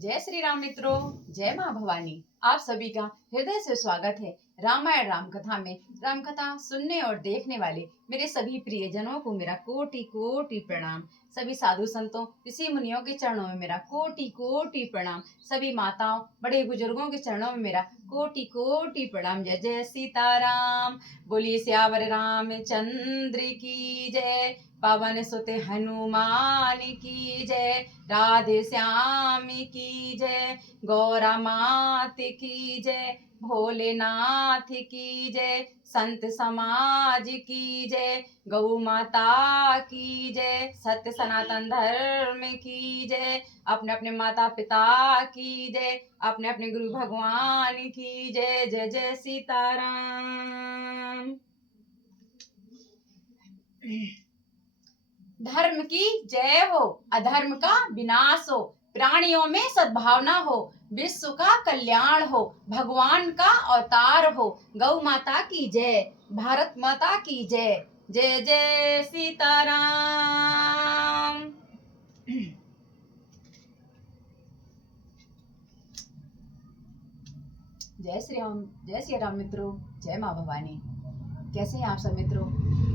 जय श्री राम मित्रों, जय माँ भवानी। आप सभी का हृदय से स्वागत है रामायण राम कथा में। राम कथा सुनने और देखने वाले मेरे सभी प्रियजनों को मेरा कोटि कोटि प्रणाम। सभी साधु संतों, ऋषि मुनियों के चरणों में मेरा कोटि कोटि प्रणाम। सभी माताओं, बड़े बुजुर्गों के चरणों में मेरा कोटि कोटि प्रणाम। जय जय सीताराम। बोलिए सियावर रामचंद्र की जय। पवन सुत हनुमान की जय। राधे श्याम की जय। गौरा मात की जय। भोलेनाथ की जय। संत समाज की जय। गौ माता की जय। सत्य सनातन धर्म की जय। अपने अपने माता पिता की जय। अपने अपने गुरु भगवान की जय। जय जय सीताराम। धर्म की जय हो, अधर्म का विनाश हो, प्राणियों में सद्भावना हो, विश्व का कल्याण हो, भगवान का अवतार हो। गौ माता की जय, भारत माता की जय। जय जय सीताराम। जय श्री राम मित्रों, जय माँ भवानी। कैसे हैं आप सब मित्रों?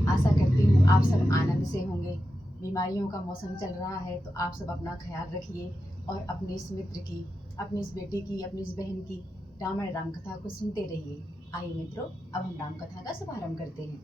आशा करती हूँ आप सब आनंद से होंगे। बीमारियों का मौसम चल रहा है तो आप सब अपना ख्याल रखिए और अपने इस मित्र की, अपनी इस बेटी की, अपनी इस बहन की रामायण राम कथा को सुनते रहिए। आइए मित्रों, अब हम राम कथा का शुभारंभ करते हैं।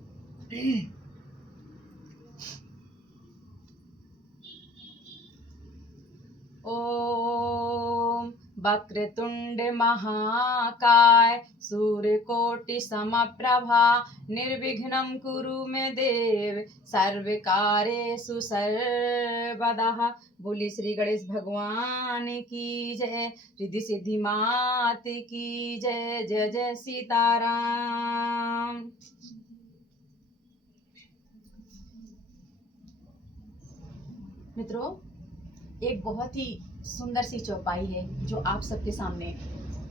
ओम वक्रतुंड महाकाय सूर्यकोटि समप्रभा निर्विघ्नं कुरु मे देव सर्वकार्येषु सर्वदा। बोली श्री गणेश भगवान की जय। रिद्धि सिद्धि मात की जय। जय जय सीताराम। मित्रों, एक बहुत ही सुंदर सी चौपाई है जो आप सबके सामने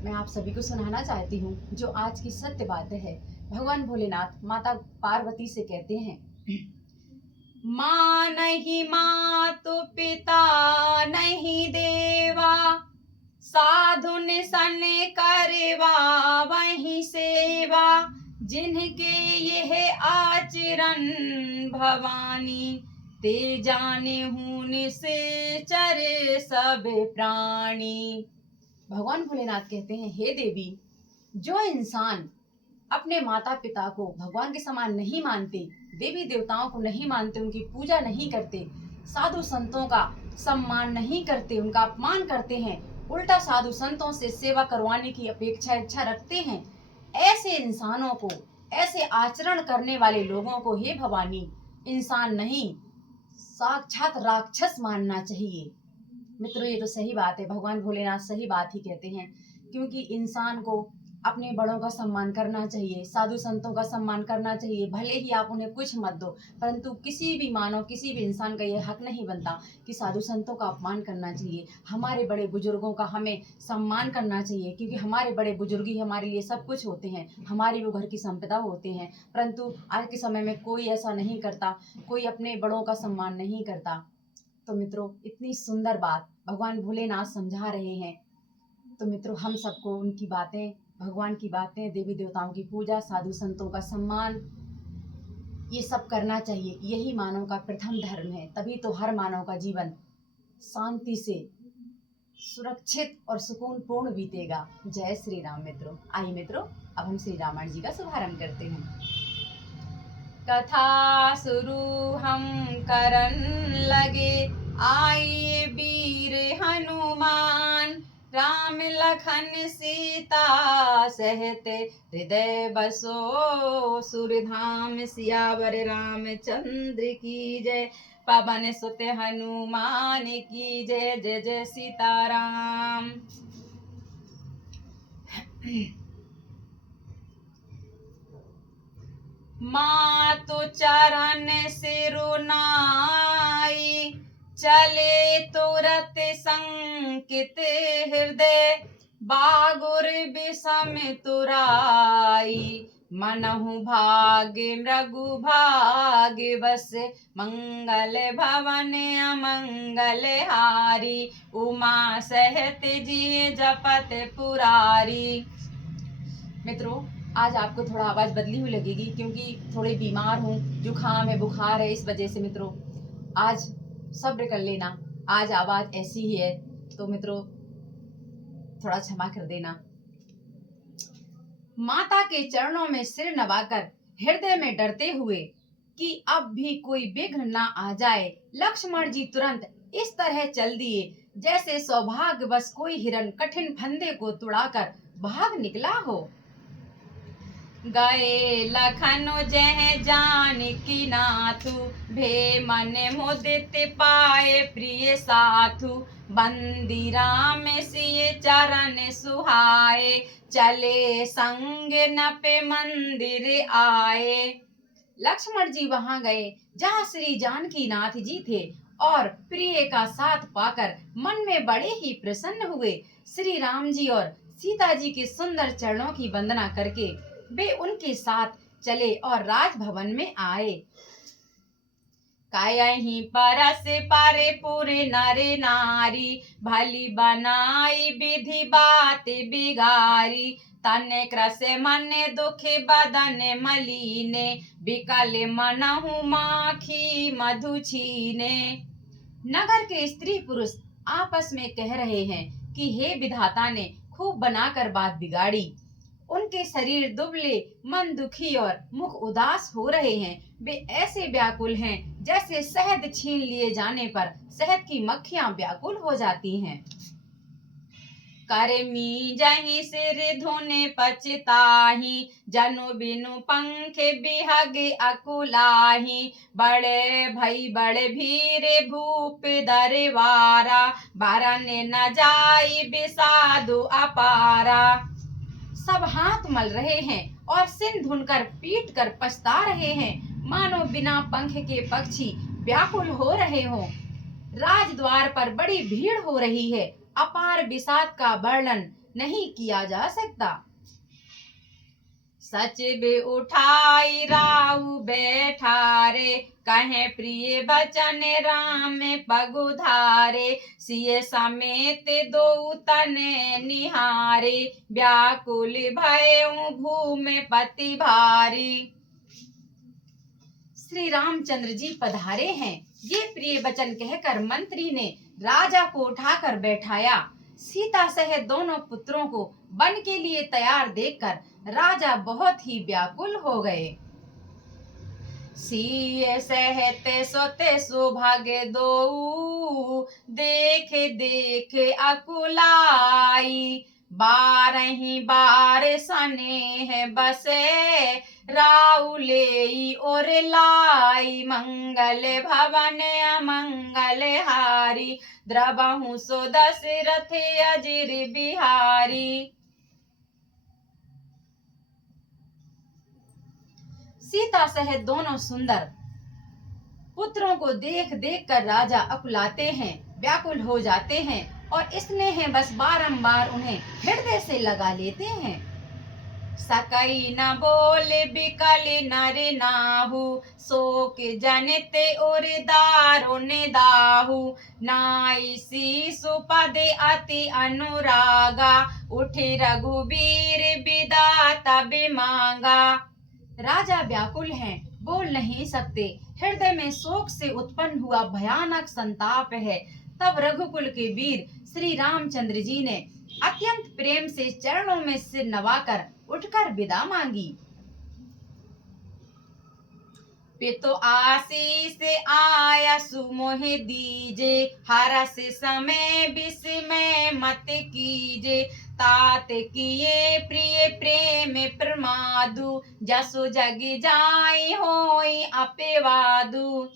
मैं आप सभी को सुनाना चाहती हूँ, जो आज की सत्य बात है। भगवान भोलेनाथ माता पार्वती से कहते हैं, माँ नहीं मातु पिता नहीं देवा, साधु निसन करवा वही सेवा, जिनके यह आचरण भवानी, ते जाने हूँ निश्चर सब प्राणी। भगवान भोलेनाथ कहते हैं, हे देवी, जो इंसान अपने माता पिता को भगवान के समान नहीं मानते, देवी देवताओं को नहीं मानते, उनकी पूजा नहीं करते, साधु संतों का सम्मान नहीं करते, उनका अपमान करते हैं, उल्टा साधु संतों से सेवा करवाने की अपेक्षा इच्छा रखते हैं, ऐसे इंसानों को, ऐसे आचरण करने वाले लोगों को हे भवानी, इंसान नहीं साक्षात राक्षस मानना चाहिए। मित्रों, ये तो सही बात है। भगवान भोलेनाथ सही बात ही कहते हैं, क्योंकि इंसान को अपने बड़ों का सम्मान करना चाहिए, साधु संतों का सम्मान करना चाहिए। भले ही आप उन्हें कुछ मत दो, परंतु किसी भी मानव, किसी भी इंसान का यह हक नहीं बनता कि साधु संतों का अपमान करना चाहिए। हमारे बड़े बुजुर्गों का हमें सम्मान करना चाहिए, क्योंकि हमारे बड़े बुजुर्ग ही हमारे लिए सब कुछ होते हैं, हमारी वो घर की संपदा होते हैं। परंतु आज के समय में कोई ऐसा नहीं करता, कोई अपने बड़ों का सम्मान नहीं करता। तो मित्रों, इतनी सुंदर बात भगवान भोलेनाथ समझा रहे हैं, तो मित्रों हम सबको उनकी बातें, भगवान की बातें, देवी देवताओं की पूजा, साधु संतों का सम्मान, ये सब करना चाहिए। यही मानव का प्रथम धर्म है। तभी तो हर मानव का जीवन शांति से, सुरक्षित और सुकून पूर्ण बीतेगा। जय श्री राम मित्रों। आइए मित्रों, अब हम श्री रामायण जी का शुभारंभ करते हैं। कथा शुरू हम करन लगे, आइए वीर हनुमान, राम लखन सीता सहित हृदय बसो सुरधाम। सियावर रामचंद्र की जय। पवन सुत हनुमान की जय। जय जय सीताराम। मातु चरण सिरुनाई, चले तुरत संकित हृदय, बागुर विषम तुराई, मनहु भाग्य मृगु भाग्य बस, मंगल भवन अमंगल हारी, उमा सहत जिय जपत पुरारी। मित्रों, आज आपको थोड़ा आवाज बदली हुई लगेगी क्योंकि थोड़े बीमार हूँ, जुकाम है, बुखार है, इस वजह से मित्रों आज सब्र कर लेना। आज आवाज ऐसी ही है तो मित्रों थोड़ा क्षमा कर देना। माता के चरणों में सिर नवाकर हृदय में डरते हुए कि अब भी कोई विघ्न ना आ जाए, लक्ष्मण जी तुरंत इस तरह चल दिए जैसे सौभाग्यवश कोई हिरन कठिन फंदे को तुड़ाकर भाग निकला हो। गए लखन जह जानकी नाथु, भे मन मुदित पाए प्रिय साथु, बंदी राम सिय चरण सुहाए, चले संग नपे मंदिर आए। लक्ष्मण जी वहां गए जहां श्री जानकी नाथ जी थे और प्रिय का साथ पाकर मन में बड़े ही प्रसन्न हुए। श्री राम जी और सीता जी के सुंदर चरणों की वंदना करके वे उनके साथ चले और राजभवन में आए। कायहि परस पारे पूरे नारे नारी, भली बनाई विधि बात बिगारी, तने क्रस मन दुखी बदन मलीने, बिकल मनहु माखी मधु छीने। नगर के स्त्री पुरुष आपस में कह रहे हैं कि हे विधाता ने खूब बनाकर बात बिगाड़ी। उनके शरीर दुबले, मन दुखी और मुख उदास हो रहे हैं। वे ऐसे व्याकुल हैं जैसे शहद छीन लिए जाने पर शहद की मक्खियां व्याकुल हो जाती हैं। करमी जहि सिर धुने पछताहि, जनु बिनु पंख बिहगे अकुलाहि, बड़े भई बड़े भीरे भूप दरबारा, बरन न जाई बिसाधु अपारा। सब हाथ मल रहे हैं और सिर धुनकर पीट कर पछता रहे हैं, मानो बिना पंख के पक्षी व्याकुल हो रहे हों। राजद्वार पर बड़ी भीड़ हो रही है, अपार विषाद का वर्णन नहीं किया जा सकता। सचिव उठाई राउ बैठारे, कहे प्रिय बचन राम पगुधारे, सिय समेत दो तने निहारे, व्याकुल भयउ भूमि पति भारी। श्री रामचंद्र जी पधारे हैं, ये प्रिय वचन कहकर मंत्री ने राजा को उठाकर बैठाया। सीता सहित दोनों पुत्रों को वन के लिए तैयार देखकर राजा बहुत ही व्याकुल हो गए। सिय सहित सोते सौभाग्य दो, देखे देखे अकुलाई, बारही बार सनेह बसे, राउले और लाई, मंगल भवन अमंगल हारी, द्रबहु सो दशरथ अजिर बिहारी। सीता सहित दोनों सुंदर पुत्रों को देख देख कर राजा अकुलाते हैं, व्याकुल हो जाते हैं और स्नेह बस बारंबार उन्हें हृदय से लगा लेते हैं। सकई न बोले बिकल नर नाहु, शोक जनित और दारुण दाहु, नाई शीशु पद अति अनुरागा, उठे रघुबीर विदा तब मांगा। राजा व्याकुल हैं, बोल नहीं सकते, हृदय में शोक से उत्पन्न हुआ भयानक संताप है। तब रघुकुल के वीर श्री रामचंद्र जी ने अत्यंत प्रेम से चरणों में सिर नवाकर उठकर विदा मांगी। पितु आशीष आया सुमोह दीजे, हरस समय विस्मय मत कीजे, तात किए प्रिय प्रेम प्रमादु, जसो जग जाय होई अपेवादु।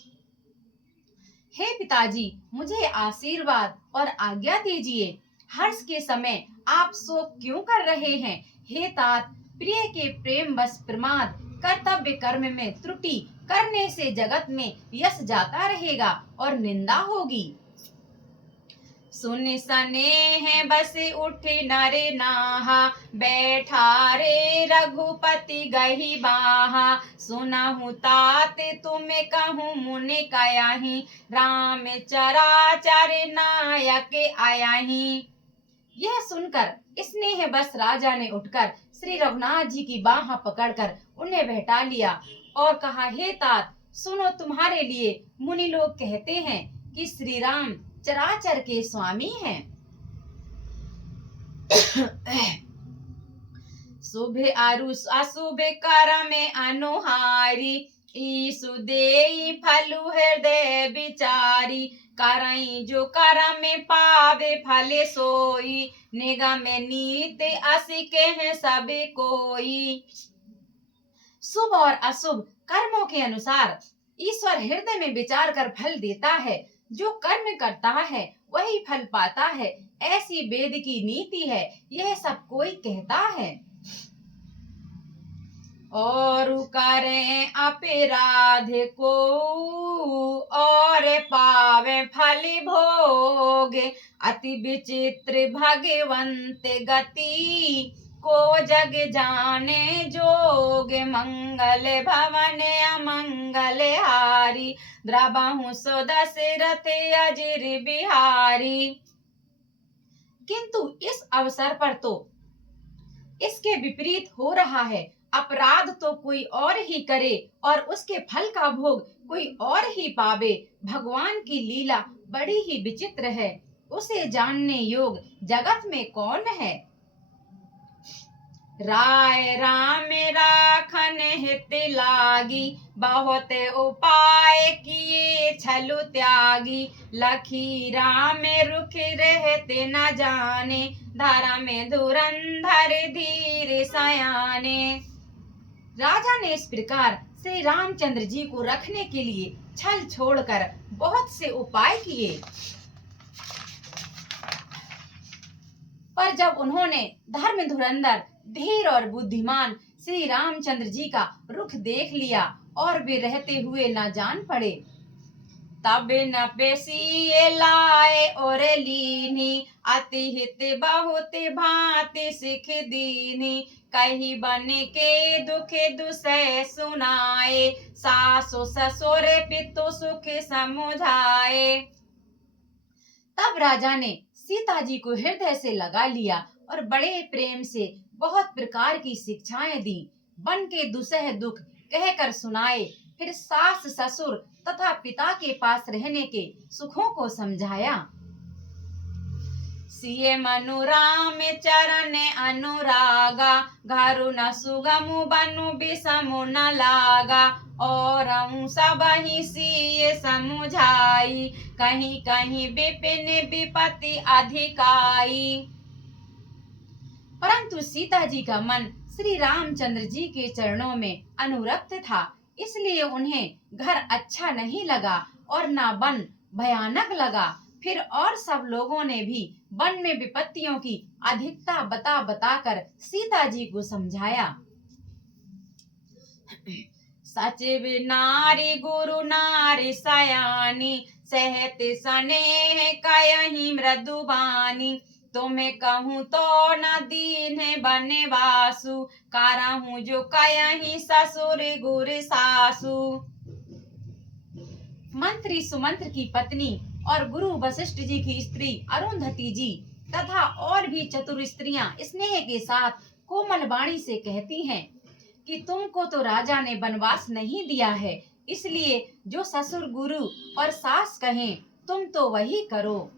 हे पिताजी, मुझे आशीर्वाद और आज्ञा दीजिए। हर्ष के समय आप शोक क्यों कर रहे हैं? हे तात, प्रिय के प्रेम बस प्रमाद, कर्तव्य कर्म में त्रुटि करने से जगत में यश जाता रहेगा और निंदा होगी। सुन स्नेह बस उठ नर नाहा, बैठा रे रघुपति गही बाहा। सुनहु तात तुम कहूँ मुनि कयाही, राम चराचर नायक आयाही। यह सुनकर स्नेह बस राजा ने उठकर श्री रघुनाथ जी की बाह पकड़कर उन्हें बैठा लिया और कहा, हे तात सुनो, तुम्हारे लिए मुनि लोग कहते हैं कि श्री राम चराचर के स्वामी हैं। शुभ अशुभ कर्म अनुहारी, ईसु देई फलु हृदय विचारी। करई जो कर्म पावे फल सोई, निगम नीत असि कह सब कोई। शुभ और अशुभ कर्मों के अनुसार ईश्वर हृदय में विचार कर फल देता है। जो कर्म करता है वही फल पाता है, ऐसी वेद की नीति है, यह सब कोई कहता है। और करें अपराध को और पावे फल भोग, अति विचित्र भगवंत गति को जग जाने जोग। मंगल भवन अमंगल हारी, द्रबहु सो दशरथ अजिर बिहारी। किंतु इस अवसर पर तो इसके विपरीत हो रहा है। अपराध तो कोई और ही करे और उसके फल का भोग कोई और ही पावे। भगवान की लीला बड़ी ही विचित्र है, उसे जानने योग जगत में कौन है। राय राम राखन हित लागी, बहुत उपाय किए छलु त्यागी। लखी राम रुख रहते न जाने, धर्म धुरंधर धीर सयाने। राजा ने इस प्रकार श्री रामचंद्र जी को रखने के लिए छल छोड़कर बहुत से उपाय किए, पर जब उन्होंने धर्म धुरंधर धीर और बुद्धिमान श्री रामचंद्र जी का रुख देख लिया और वे रहते हुए न जान पड़े, तब न पेशी लाए और लीनी। अति हित बहुत भांति सिख दीनी, कही बन के दुख दुसह सुनाए। सासु ससुर पितु सुख समुझाए। तब राजा ने सीता जी को हृदय से लगा लिया और बड़े प्रेम से बहुत प्रकार की शिक्षाएं दी। बन के दुसह दुख कहकर सुनाए, फिर सास ससुर तथा पिता के पास रहने के सुखों को समझाया। सिए मनु राम चरण अनुरागा, घरु न सुगमु बनु विषमु न लागा। और सब ही सिए समुझाई, कहीं कहीं विपिन विपत्ति अधिकाई। परंतु सीता जी का मन श्री रामचंद्र जी के चरणों में अनुरक्त था, इसलिए उन्हें घर अच्छा नहीं लगा और ना वन भयानक लगा। फिर और सब लोगों ने भी वन में विपत्तियों की अधिकता बता बताकर सीता जी को समझाया। सचिव नारी गुरु नारी सयानी, सहत स्नेह कयहि मृदुबानी। तुम्हें कहूँ तो न दीन बनवासु, कारहूँ जो कयहि ससुर गुर सासु। मंत्री सुमंत्र की पत्नी और गुरु वशिष्ठ जी की स्त्री अरुंधति जी तथा और भी चतुर स्त्रियां स्नेह के साथ कोमल वाणी से कहती हैं कि तुमको तो राजा ने वनवास नहीं दिया है, इसलिए जो ससुर गुरु और सास कहें तुम तो वही करो।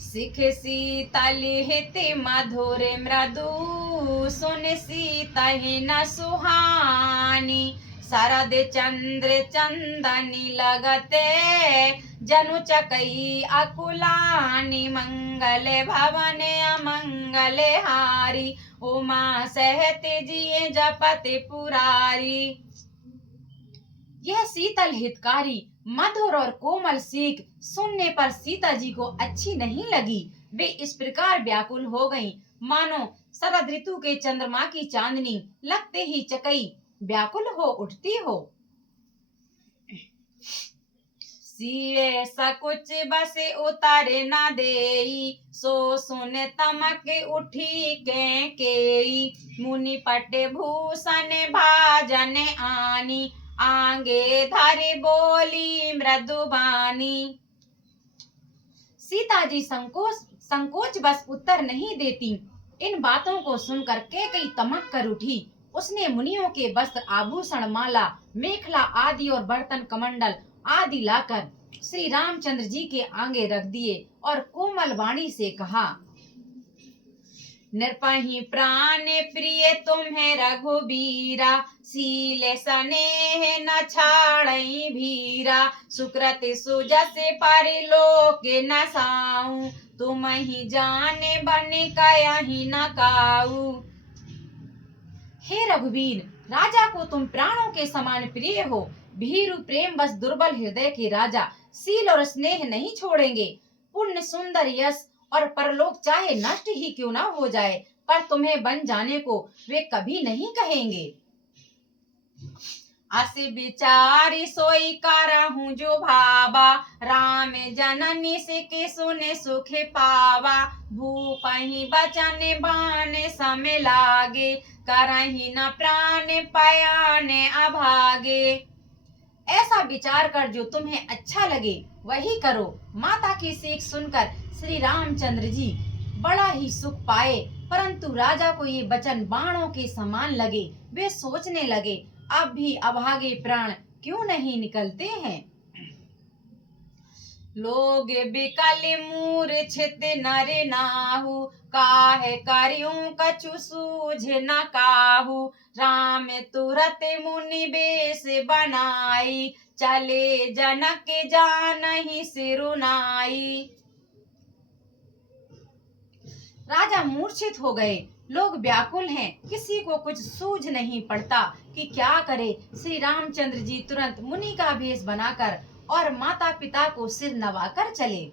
सिख शीतल हित मधुर मृदु, सुन सीतहि न सुहानी। शरद चंद्र चंदनी लगते, जनु चकई अकुलानी। मंगल भवन अमंगल हारी, उमा सहत जिए जपत पुरारी। यह शीतल हितकारी मधुर और कोमल सीख सुनने पर सीता जी को अच्छी नहीं लगी। वे इस प्रकार व्याकुल हो गईं, मानो शरद ऋतु के चंद्रमा की चांदनी लगते ही चकई व्याकुल हो उठती हो। सिए सकुच बस उतर न देई, सो सुन तमक उठी केई। मुनि पट भूषण भाजन आनी, आगे धर बोली मृदुबानी। सीता जी संकोच बस उत्तर नहीं देती। इन बातों को सुनकर कैकेयी तमक कर उठी। उसने मुनियों के वस्त्र, आभूषण, माला, मेखला आदि और बर्तन कमंडल आदि लाकर श्री रामचंद्र जी के आगे रख दिए और कोमल वाणी से कहा, नृपहि प्राण प्रिय तुम्हें रघुबीरा, सील स्नेह न छाड़ई भीरा। सुकृत सुजस परिलोक न साऊ, तुम ही जाने बन कयहि न काऊ। हे रघुवीर, राजा को तुम प्राणों के समान प्रिय हो। भीरु प्रेम बस दुर्बल हृदय के राजा सील और स्नेह नहीं छोड़ेंगे। पुण्य, सुंदर यश और परलोक चाहे नष्ट ही क्यों ना हो जाए, पर तुम्हें बन जाने को वे कभी नहीं कहेंगे। अस विचारी सोई करहूं जो भावा, राम जननी सिक सुन सुख पावा। भूपहि बचन बान सम लागे, करहि न प्राण पयान अभागे। ऐसा विचार कर जो तुम्हें अच्छा लगे वही करो। माता की सीख सुनकर श्री रामचंद्र जी बड़ा ही सुख पाए, परंतु राजा को ये वचन बाणों के समान लगे। वे सोचने लगे, अब भी अभागे प्राण क्यों नहीं निकलते हैं। लोग बिकल मूर्छित नर नाहु, काहे करियूं कछु सूझ न काहू। राम तुरत मुनि बेश बनाई, चले जनक जानहि सिरुनाई। राजा मूर्छित हो गए। लोग व्याकुल हैं, किसी को कुछ सूझ नहीं पड़ता कि क्या करे। श्री रामचंद्र जी तुरंत मुनि का भेष बनाकर और माता पिता को सिर नवाकर चले।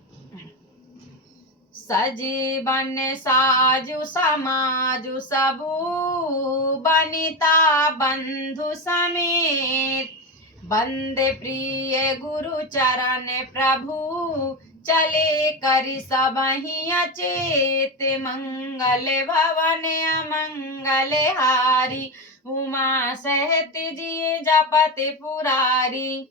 सजे बन साजु समाजु सबू, बनिता बंधु समेत। बंदे प्रिय गुरु चरण प्रभु, चले करि सबहि अचेत। मंगल भवन अमंगल हारी, उमा सहित जिय जपत पुरारी।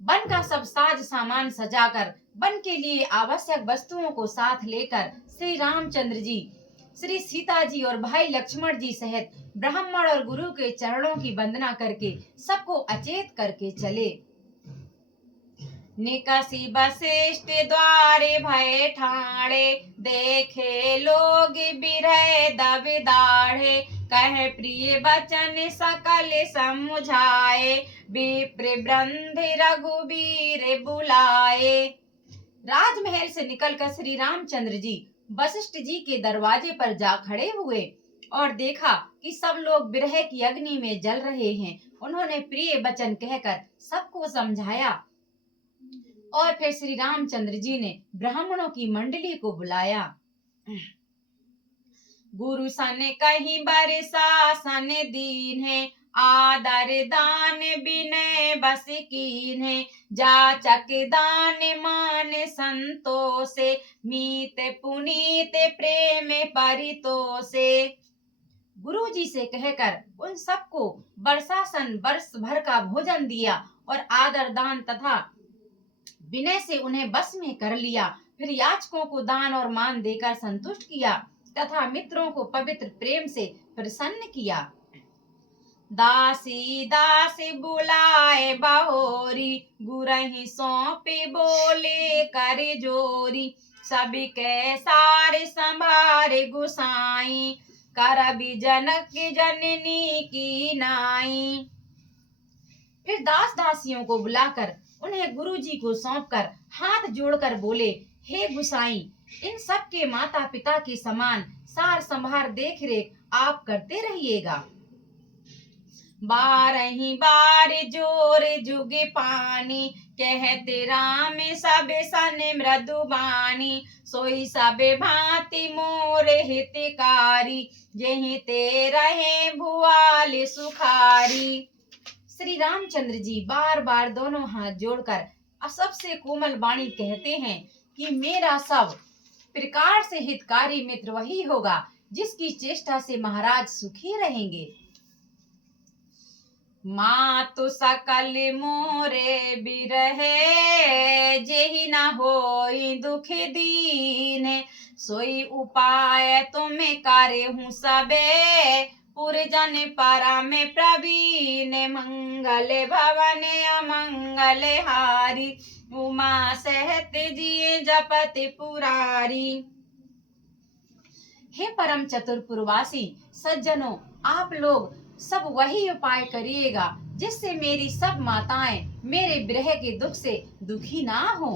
वन का सब साज सामान सजाकर, वन के लिए आवश्यक वस्तुओं को साथ लेकर श्री रामचंद्र जी, श्री सीता जी और भाई लक्ष्मण जी सहित ब्राह्मण और गुरु के चरणों की वंदना करके सबको अचेत करके चले। निकसी वशिष्ठ द्वारे भय ठाणे, देखे लोग बिरह दब दाढ़े। कह प्रिय वचन सकल समुझाए, विप्र वृंद रघुबीर बुलाए। राजमहल से निकलकर श्री रामचंद्र जी वशिष्ठ जी के दरवाजे पर जा खड़े हुए और देखा कि सब लोग विरह की अग्नि में जल रहे हैं। उन्होंने प्रिय वचन कहकर सबको समझाया और फिर श्री रामचंद्र जी ने ब्राह्मणों की मंडली को बुलाया। गुरु सन कहीं बरसा सन दीन है, आदर दान विनय बस कीन है। जाचक दान मान संतोषे, मीत पुनीत प्रेम परितोषे। गुरु जी से कहकर उन सबको वर्षासन वर्ष भर का भोजन दिया और आदर दान तथा विनय से उन्हें बस में कर लिया। फिर याचकों को दान और मान देकर संतुष्ट किया तथा मित्रों को पवित्र प्रेम से प्रसन्न किया। दासी दास बुलाए बहोरी, गुरहि सौंपे बोले कर जोरी। सभी के सारे संभारे गुसाई, करबि जनक जननी की नाई। फिर दास दासियों को बुलाकर उन्हें गुरु जी को सौंपकर हाथ जोड़कर बोले, हे गुसाई, इन सब के माता पिता के समान सार संभार देख रेख आप करते रहिएगा। बारही बार जोर जुग पानी, कहते राम सब सन मृदुबानी। सोई सब भांति मोर हितकारी, यही ते रहे भुआल सुखारी। श्री रामचंद्र जी बार बार दोनों हाथ जोड़कर अब सबसे कोमल वाणी कहते हैं कि मेरा सब प्रकार से हितकारी मित्र वही होगा जिसकी चेष्टा से महाराज सुखी रहेंगे। मातु सकल मोरे बिरहे, जेहि न होई दुख दीन, सोई उपाय तुम करे हूँ सबे, पुरजन परम प्रवीण, मंगल भवन अमंगल हारी, उमा सहत जिये जपत पुरारी। हे परम चतुरपुरवासी सज्जनों, आप लोग सब वही उपाय करिएगा जिससे मेरी सब माताएं मेरे विरह के दुख से दुखी ना हो।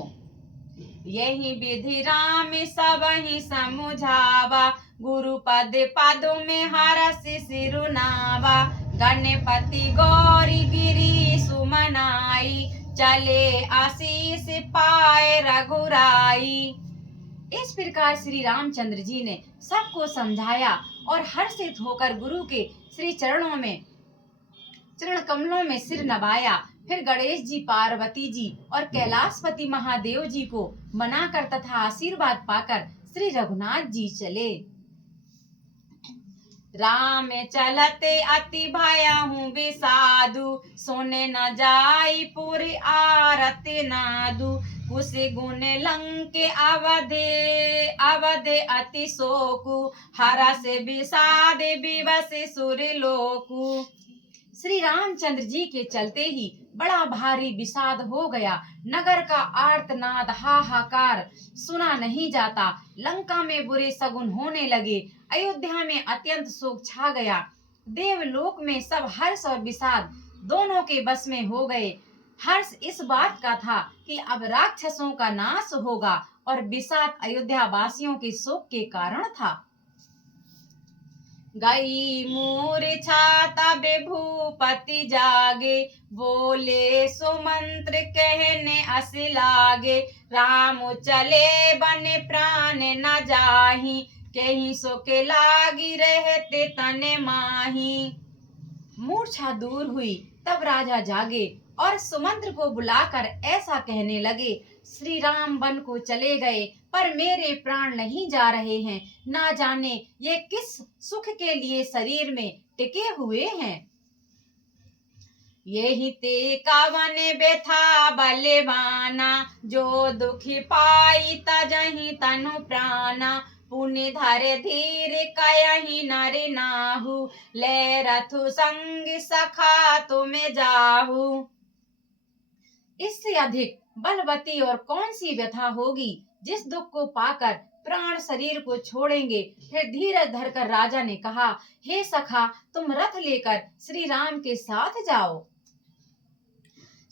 यही विधि राम सब ही समुझावा, गुरु पद पदों में हरस सिरुनावा, गणपति गौरी गिरी सुमनाई, चले आशीष पाए रघुराई। इस प्रकार श्री रामचंद्र जी ने सबको समझाया और हर्षित होकर गुरु के श्री चरण कमलों में सिर नवाया। फिर गणेश जी, पार्वती जी और कैलाशपति महादेव जी को मनाकर तथा आशीर्वाद पाकर श्री रघुनाथ जी चले। राम चलते अति भयहु विषादु, सोने न जाई पुर आरती नादु, कुश गुण लंके अवधे अति शोकु, हरस विषाद विवश सुर लोकु। श्री रामचंद्र जी के चलते ही बड़ा भारी विषाद हो गया। नगर का आर्तनाद हाहाकार सुना नहीं जाता। लंका में बुरे सगुन होने लगे। अयोध्या में अत्यंत शोक छा गया। देवलोक में सब हर्ष और विषाद दोनों के बस में हो गए। हर्ष इस बात का था कि अब राक्षसों का नाश होगा और विषाद अयोध्या वासियों के शोक के कारण था। गई मूर्छा तबे भूपति जागे, बोले सुमंत्र कहने अस लागे, राम चले बन प्राण न जाहि, कहीं सो के लागी रहते तन माही। मूर्छा दूर हुई तब राजा जागे और सुमंत्र को बुलाकर ऐसा कहने लगे, श्री राम वन को चले गए पर मेरे प्राण नहीं जा रहे हैं। ना जाने ये किस सुख के लिए शरीर में टिके हुए हैं। यही ते कावन व्यथा बलवाना, जो दुखी पाई तजहि तनु प्राणा, पुण्य धर धीर कयहि नर नाहु, ले रथु संग सखा तुम जाहु। इससे अधिक बलवती और कौन सी व्यथा होगी जिस दुख को पाकर प्राण शरीर को छोड़ेंगे। फिर धीरज धरकर राजा ने कहा, हे सखा, तुम रथ लेकर श्री राम के साथ जाओ।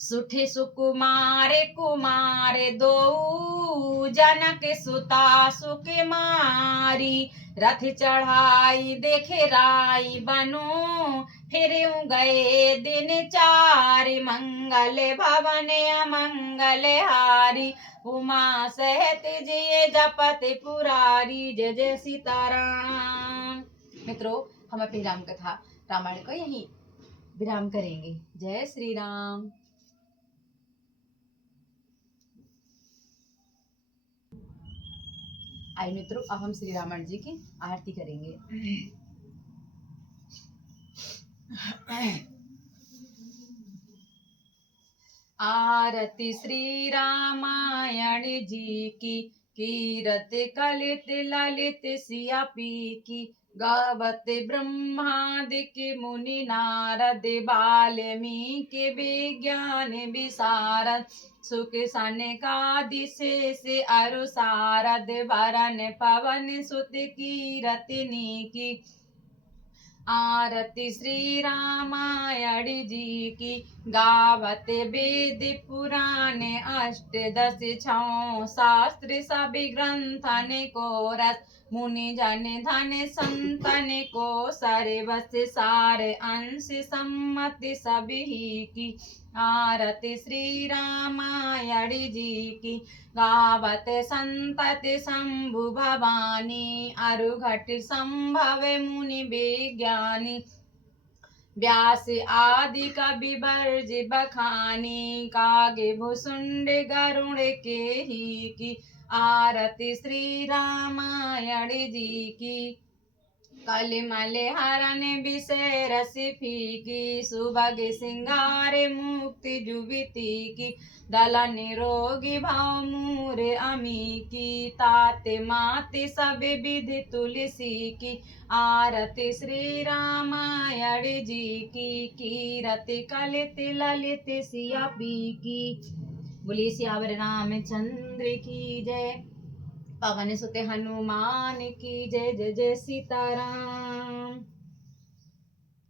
सुठे सुकुमारे कुमारे दो, जनक सुता सुकुमारी, रथ चढ़ाई देखे राई बनो, फिर गए दिन चार, मंगल भवन अमंगल हारी, उमा सहत जिये जपत पुरारी। जय जय सीताराम। मित्रों, हम अपनी राम कथा रामायण को यहीं विराम करेंगे। जय श्री राम। आइए मित्रों, अब हम श्री रामायण जी की आरती करेंगे। आरती श्री रामायण जी की, कीरत कलित ललित सिया पी की, गावत ब्रह्मादिक मुनि नारद, वाल्मीकि विज्ञान विशारद, सुख सनकादि शेष अरु सारद, वरन पवन सुत कीरतिनी की। आरती श्री रामायण जी की, गावत वेद पुराण अष्टदश छौ, शास्त्र सभी ग्रंथन को रस, मुनि जन धन संतन को सर्वस, सार अंश सम्मति सभी की। आरती श्री रामायण जी की, गावत संतति शंभु भवानी, अरुघट संभव मुनि विज्ञानी, व्यास आदि कवि बर्ज बखानी, कागे भुसुंड गरुड़ के ही की। आरती श्री रामायण जी की। कलिमल हरण विषय रस फीकी, सुभग सिंगार मुक्ति जुबिती की। दल निरोगी भाव मूर अमी की, तात माति सब विधि तुलसी की। आरती श्री रामायण जी की, कीरति कलित ललित सिया पी की। बोलिए सियावर रामचंद्र की जय। पवन सुत हनुमान की जय। जय जय सीताराम।